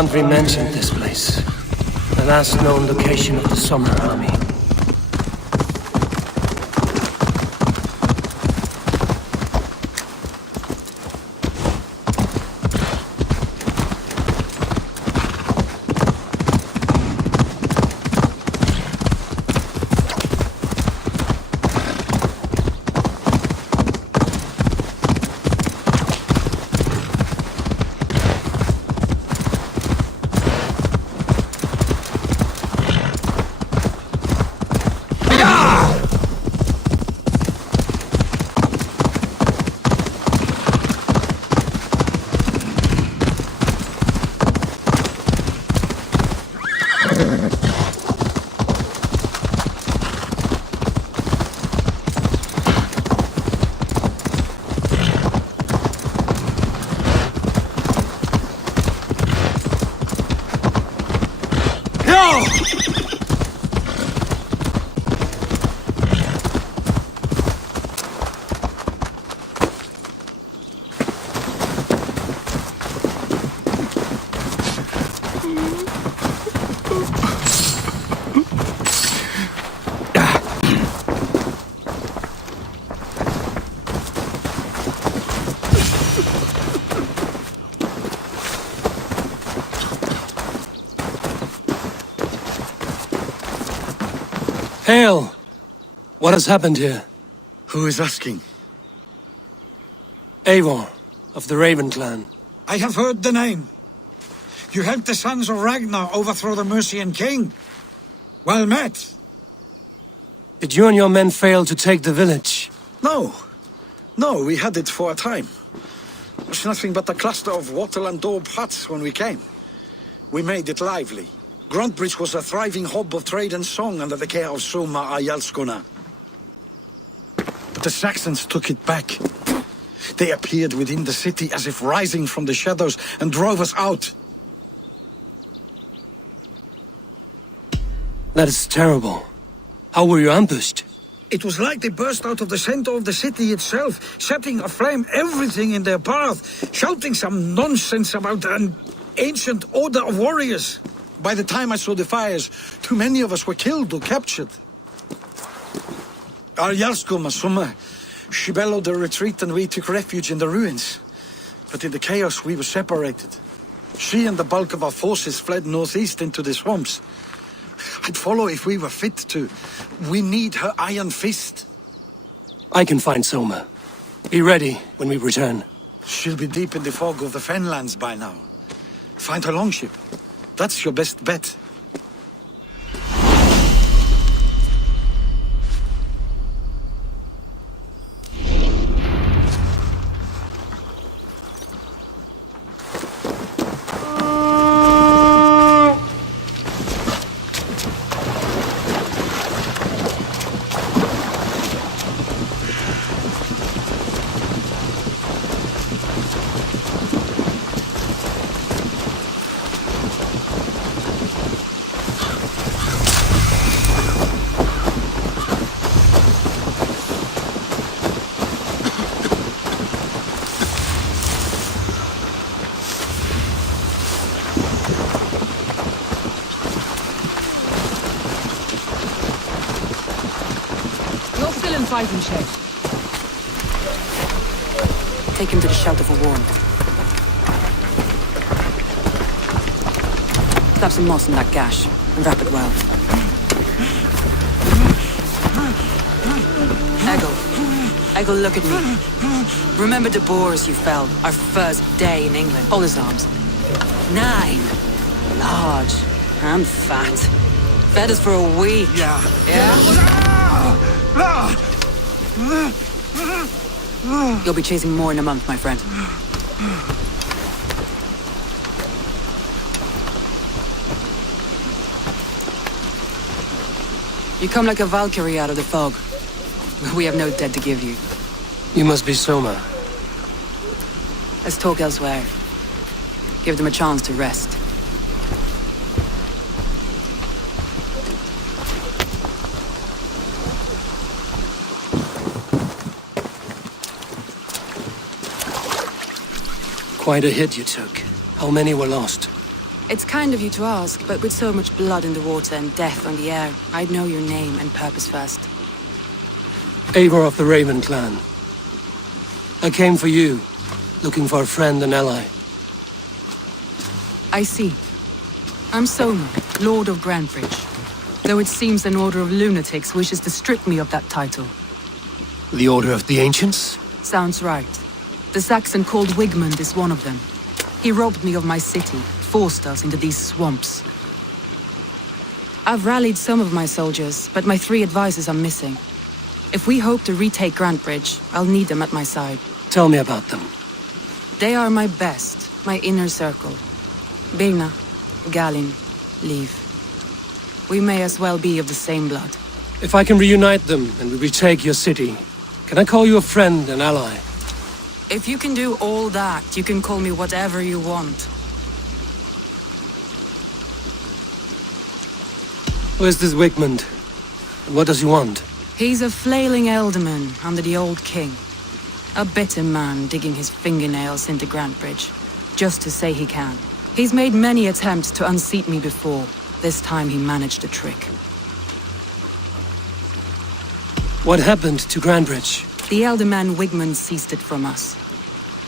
Sandri mentioned this place. The last known location of the Summer Army. Hail! What has happened here? Who is asking? Eivor, of the Raven clan. I have heard the name. You helped the sons of Ragnar overthrow the Mercian king. Well met. Did you and your men fail to take the village? No. No, we had it for a time. It was nothing but a cluster of wattle and daub huts when we came. We made it lively. Gruntbridge was a thriving hub of trade and song under the care of Soma Ayalskona. But the Saxons took it back. They appeared within the city as if rising from the shadows and drove us out. That is terrible. How were you ambushed? It was like they burst out of the center of the city itself, setting aflame everything in their path, shouting some nonsense about an ancient order of warriors. By the time I saw the fires, too many of us were killed or captured. Our Jarlskoma, Soma, she bellowed a retreat and we took refuge in the ruins. But in the chaos we were separated. She and the bulk of our forces fled northeast into the swamps. I'd follow if we were fit to. We need her iron fist. I can find Soma. Be ready when we return. She'll be deep in the fog of the Fenlands by now. Find her longship. That's your best bet. Fighting shed. Take him to the shelter for warmth. Slap some moss in that gash and wrap it well. Eggle, look at me. Remember the boars you felled our first day in England? Hold his arms. 9. Large and fat. Fed us for a week. Yeah. You'll be chasing more in a month, my friend. You come like a Valkyrie out of the fog. We have no dead to give you. You must be Soma. Let's talk elsewhere. Give them a chance to rest. Quite a hit you took. How many were lost? It's kind of you to ask, but with so much blood in the water and death on the air, I'd know your name and purpose first. Eivor of the Raven clan. I came for you, looking for a friend and ally. I see. I'm Soma, Lord of Grandbridge. Though it seems an order of lunatics wishes to strip me of that title. The Order of the Ancients? Sounds right. The Saxon called Wigmund is one of them. He robbed me of my city, forced us into these swamps. I've rallied some of my soldiers, but my 3 advisors are missing. If we hope to retake Grandbridge, I'll need them at my side. Tell me about them. They are my best, my inner circle. Birna, Galin, Liv. We may as well be of the same blood. If I can reunite them and we retake your city, can I call you a friend and ally? If you can do all that, you can call me whatever you want. Who is this Wigmund? And what does he want? He's a flailing elderman under the old king. A bitter man digging his fingernails into Grandbridge, just to say he can. He's made many attempts to unseat me before. This time he managed a trick. What happened to Grandbridge? The elder man Wigmund seized it from us.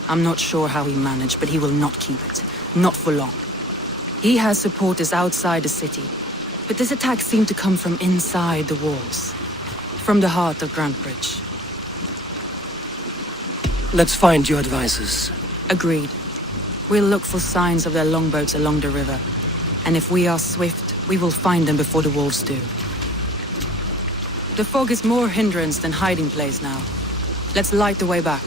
I'm not sure how he managed, but he will not keep it. Not for long. He has supporters outside the city, but this attack seemed to come from inside the walls. From the heart of Grandbridge. Let's find your advisors. Agreed. We'll look for signs of their longboats along the river. And if we are swift, we will find them before the wolves do. The fog is more hindrance than hiding place now. Let's light the way back.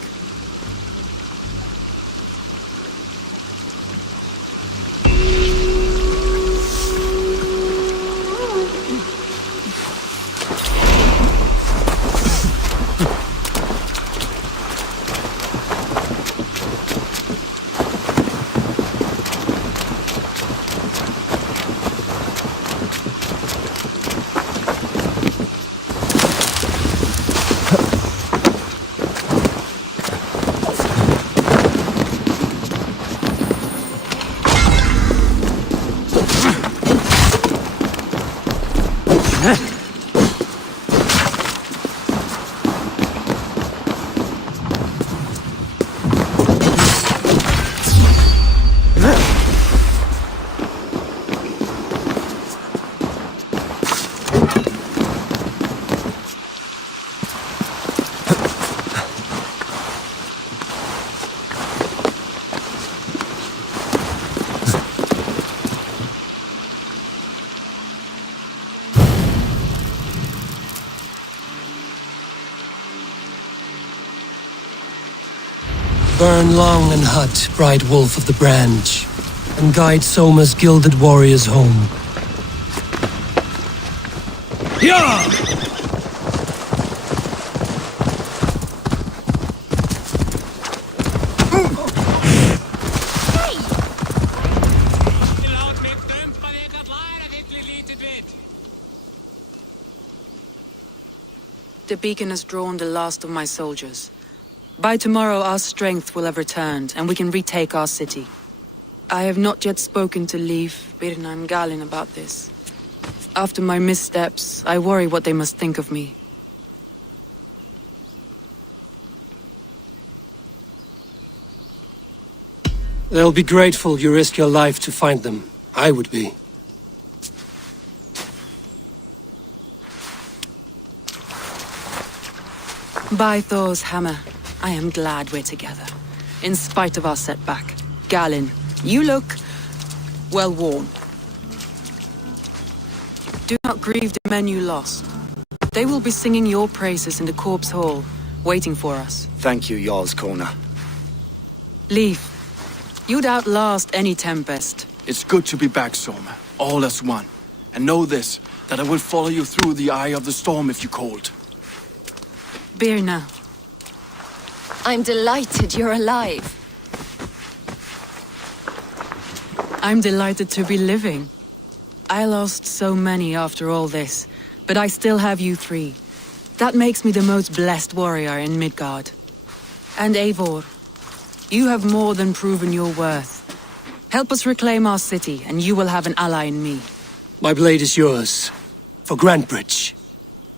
Burn long and hot, bright wolf of the branch, and guide Soma's gilded warriors home. Yeah! The beacon has drawn the last of my soldiers. By tomorrow our strength will have returned, and we can retake our city. I have not yet spoken to Liv, Birna and Galin about this. After my missteps, I worry what they must think of me. They'll be grateful you risk your life to find them. I would be. By Thor's hammer, I am glad we're together. In spite of our setback. Galin, you look well worn. Do not grieve the men you lost. They will be singing your praises in the corpse hall, waiting for us. Thank you, Jarl's Kona. Leave. You'd outlast any tempest. It's good to be back, Soma. All as one. And know this, that I will follow you through the eye of the storm if you called. Birna. I'm delighted you're alive. I'm delighted to be living. I lost so many after all this, but I still have you 3. That makes me the most blessed warrior in Midgard. And Eivor, you have more than proven your worth. Help us reclaim our city, and you will have an ally in me. My blade is yours. For Grantbridge.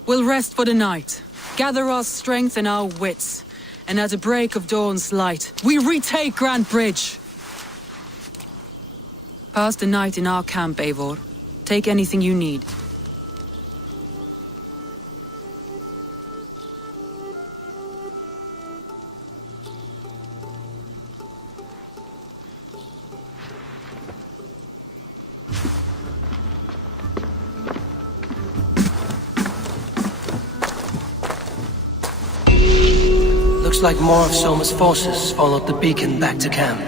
We'll rest for the night, gather our strength and our wits, and at the break of dawn's light, we retake Grantbridge! Pass the night in our camp, Eivor. Take anything you need. Looks like more of Soma's forces followed the beacon back to camp.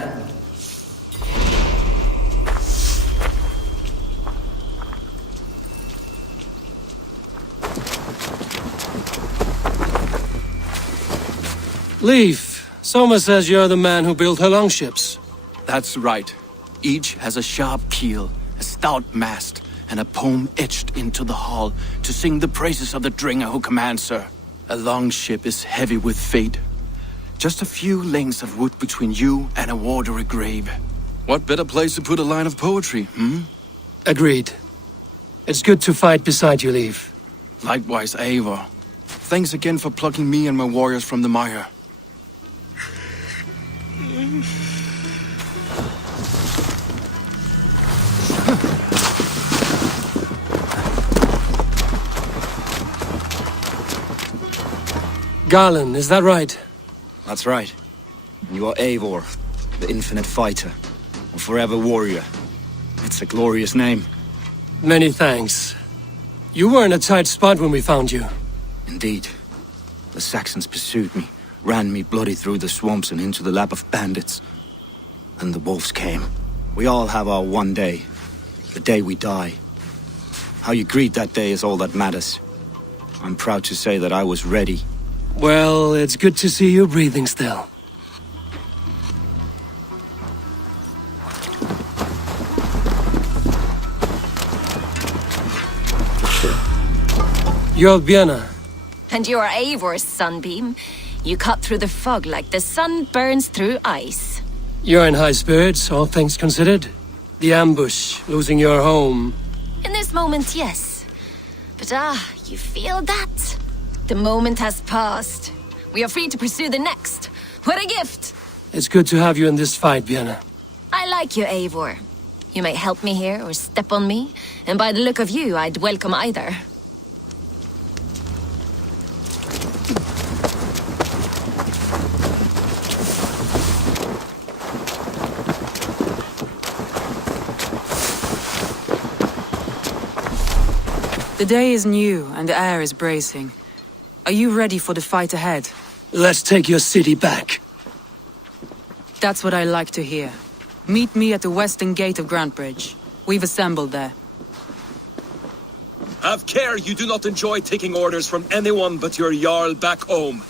Leif, Soma says you're the man who built her longships. That's right. Each has a sharp keel, a stout mast, and a poem etched into the hull to sing the praises of the Dringer who commands her. A longship is heavy with fate. Just a few lengths of wood between you and a watery grave. What better place to put a line of poetry, Agreed. It's good to fight beside you, Leif. Likewise, Eivor. Thanks again for plucking me and my warriors from the mire. Garland, is that right? That's right. And you are Eivor, the infinite fighter, or forever warrior. It's a glorious name. Many thanks. You were in a tight spot when we found you. Indeed. The Saxons pursued me, ran me bloody through the swamps and into the lap of bandits. And the wolves came. We all have our one day. The day we die. How you greet that day is all that matters. I'm proud to say that I was ready. Well, it's good to see you breathing still. You're Björna. And you are Eivor's sunbeam. You cut through the fog like the sun burns through ice. You're in high spirits, all things considered. The ambush, losing your home. In this moment, yes. But you feel that? The moment has passed. We are free to pursue the next. What a gift! It's good to have you in this fight, Björna. I like you, Eivor. You may help me here or step on me, and by the look of you, I'd welcome either. The day is new and the air is bracing. Are you ready for the fight ahead? Let's take your city back. That's what I like to hear. Meet me at the western gate of Grantbridge. We've assembled there. Have care you do not enjoy taking orders from anyone but your Jarl back home.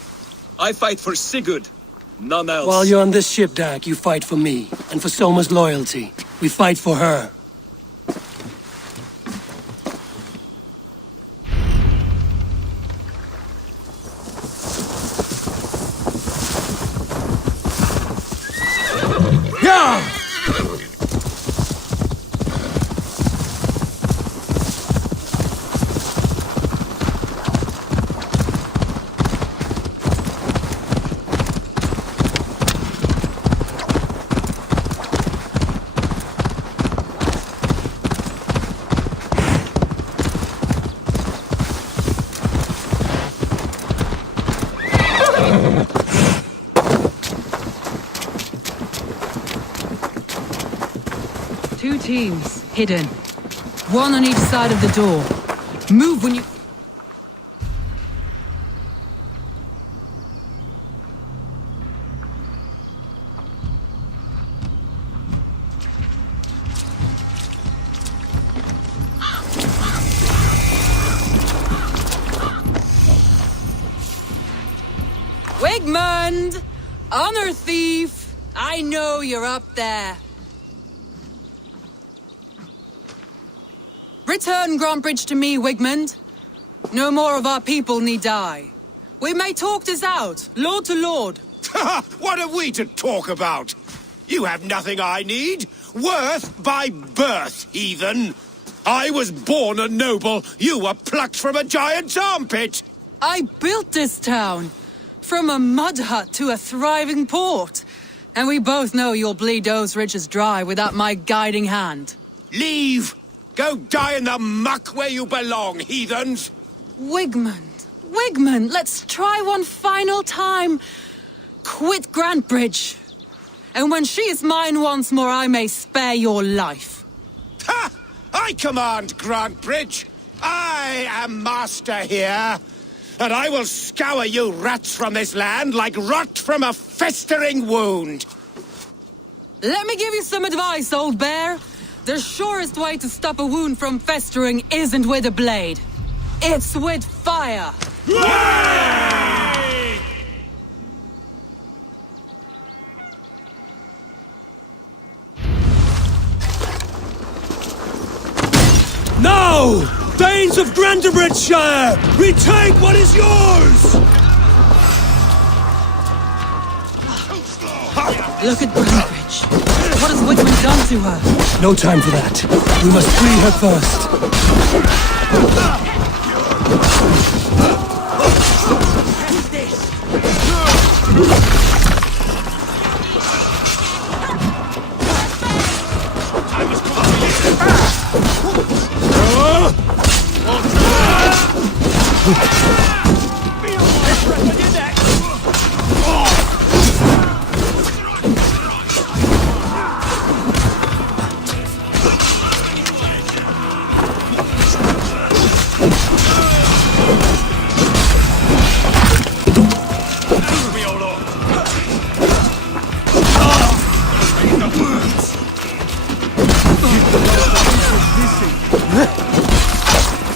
I fight for Sigurd, none else. While you're on this ship, Dag, you fight for me, and for Soma's loyalty. We fight for her. Two teams, hidden. One on each side of the door. Move when you... Wigmund! Honor thief! I know you're up there. Return Grantbridge to me, Wigmund. No more of our people need die. We may talk this out, lord to lord. What are we to talk about? You have nothing I need. Worth by birth, heathen! I was born a noble, you were plucked from a giant's armpit! I built this town! From a mud hut to a thriving port! And we both know you'll bleed those riches dry without my guiding hand. Leave! Go die in the muck where you belong, heathens! Wigmund, let's try one final time. Quit Grantbridge. And when she is mine once more, I may spare your life. Ha! I command Grantbridge! I am master here! And I will scour you rats from this land like rot from a festering wound! Let me give you some advice, old bear. The surest way to stop a wound from festering isn't with a blade. It's with fire! Now! Danes of Grantebridgeshire! Retake what is yours! Look at Grantbridge. What has Wigmund done to her? No time for that. We must free her first.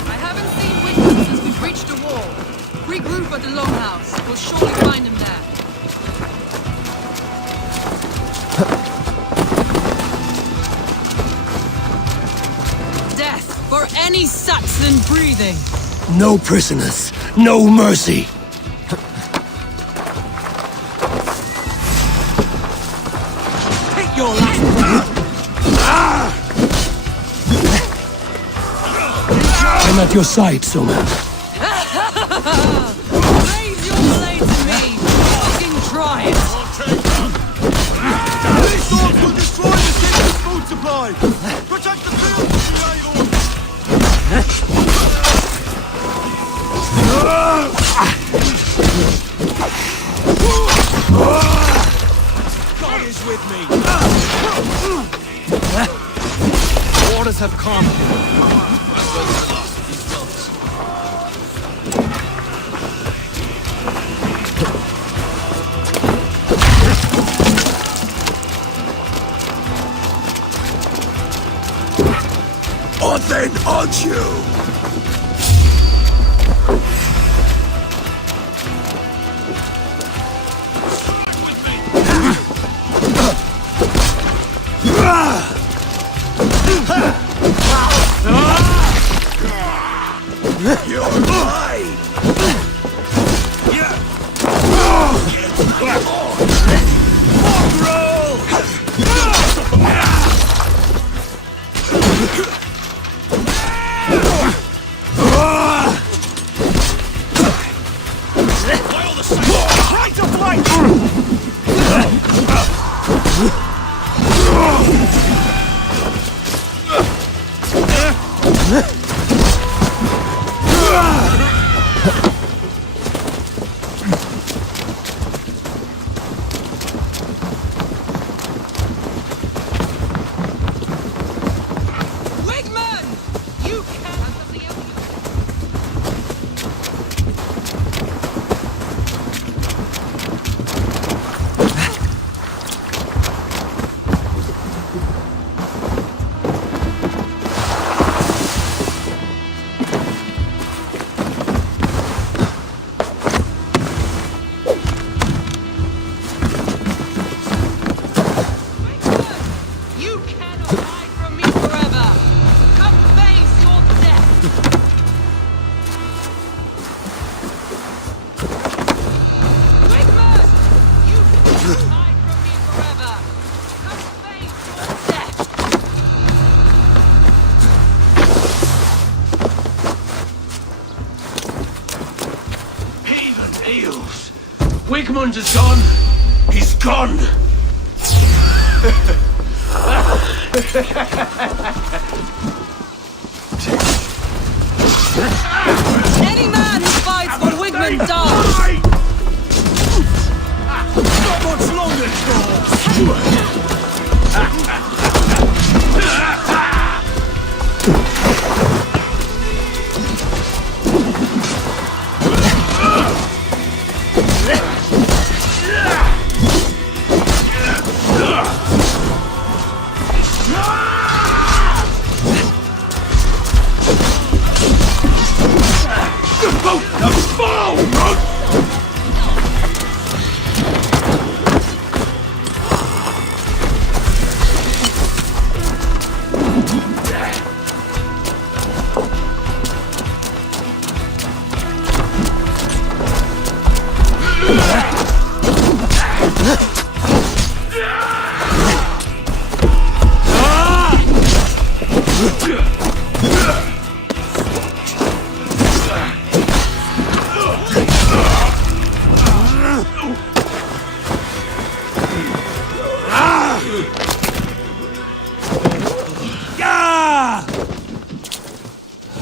I haven't seen Victus since we've reached the wall. Regroup at the Longhouse. We'll surely find him there. Death for any Saxon breathing. No prisoners, no mercy. Take your last breath. I'm at your side, Soma. Raise your blade to me. Fucking try it. These swords will destroy the city's food supply! Protect the field from the idol! God is with me! Orders have come. Or then haunt you! You're mine! Eels! Wigmund is gone! He's gone! Any man who fights for Wigmund dies! Not much longer, trolls!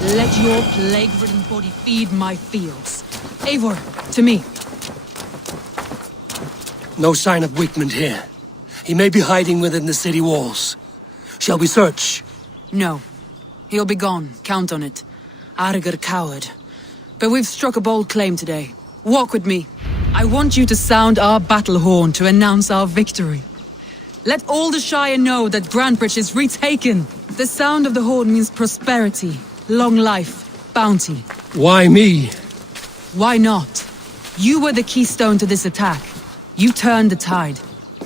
Let your plague-ridden body feed my fields. Eivor, to me. No sign of Wigmund here. He may be hiding within the city walls. Shall we search? No. He'll be gone, count on it. Arger coward. But we've struck a bold claim today. Walk with me. I want you to sound our battle horn to announce our victory. Let all the Shire know that Grantebridge is retaken. The sound of the horn means prosperity, long life, bounty. Why me? Why not? You were the keystone to this attack. You turned the tide.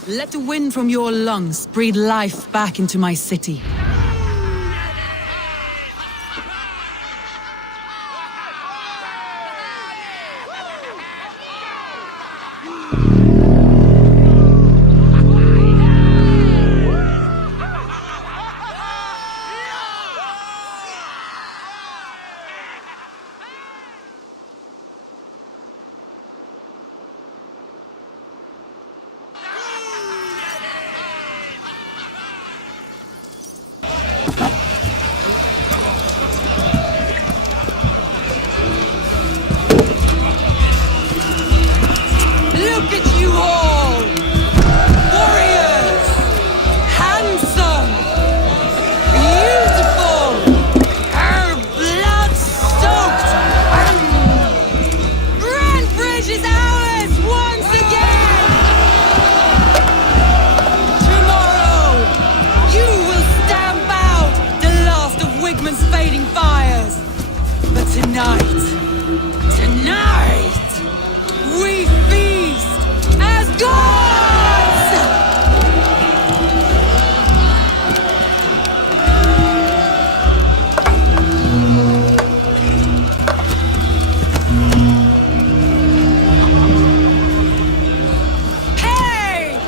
Let the wind from your lungs breathe life back into my city. Look at you all! Warriors! Handsome! Beautiful! Her blood-soaked! Grantebridge is ours once again! Tomorrow, you will stamp out the last of Wigmund's fading fires! But tonight, we feast as gods! Hey!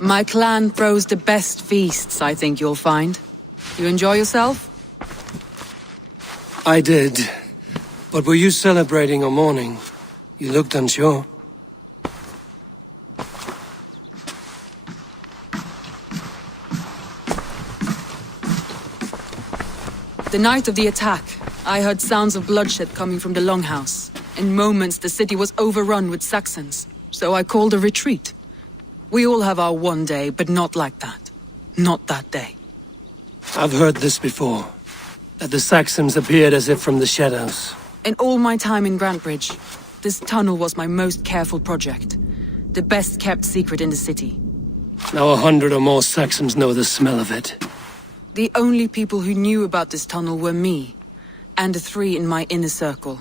My clan throws the best feasts, I think you'll find. You enjoy yourself? I did. But were you celebrating or mourning? You looked unsure. The night of the attack, I heard sounds of bloodshed coming from the Longhouse. In moments, the city was overrun with Saxons, so I called a retreat. We all have our one day, but not like that. Not that day. I've heard this before. That the Saxons appeared as if from the shadows. In all my time in Grantebridge, this tunnel was my most careful project. The best kept secret in the city. Now 100 or more Saxons know the smell of it. The only people who knew about this tunnel were me, and the 3 in my inner circle.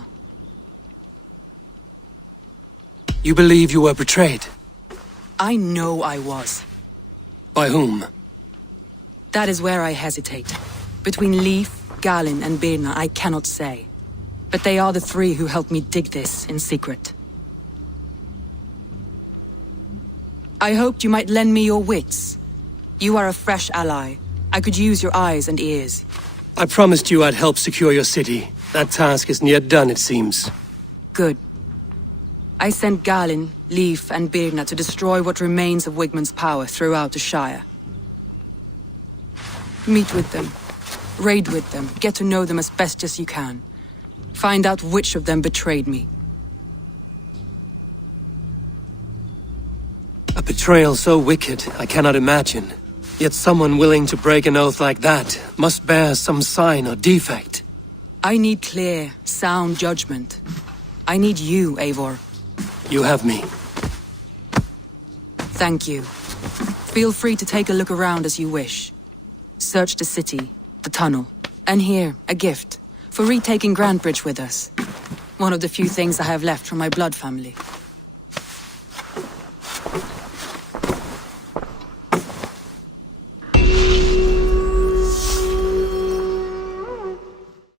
You believe you were betrayed? I know I was. By whom? That is where I hesitate. Between Leif, Galin, and Birna, I cannot say. But they are the three who helped me dig this in secret. I hoped you might lend me your wits. You are a fresh ally. I could use your eyes and ears. I promised you I'd help secure your city. That task isn't yet done, it seems. Good. I sent Galin, Leif, and Birna to destroy what remains of Wigmund's power throughout the Shire. Meet with them. Raid with them. Get to know them as best as you can. Find out which of them betrayed me. A betrayal so wicked, I cannot imagine. Yet someone willing to break an oath like that must bear some sign or defect. I need clear, sound judgment. I need you, Eivor. You have me. Thank you. Feel free to take a look around as you wish. Search the city, the tunnel, and here, a gift, for retaking Grantebridge with us. One of the few things I have left from my blood family.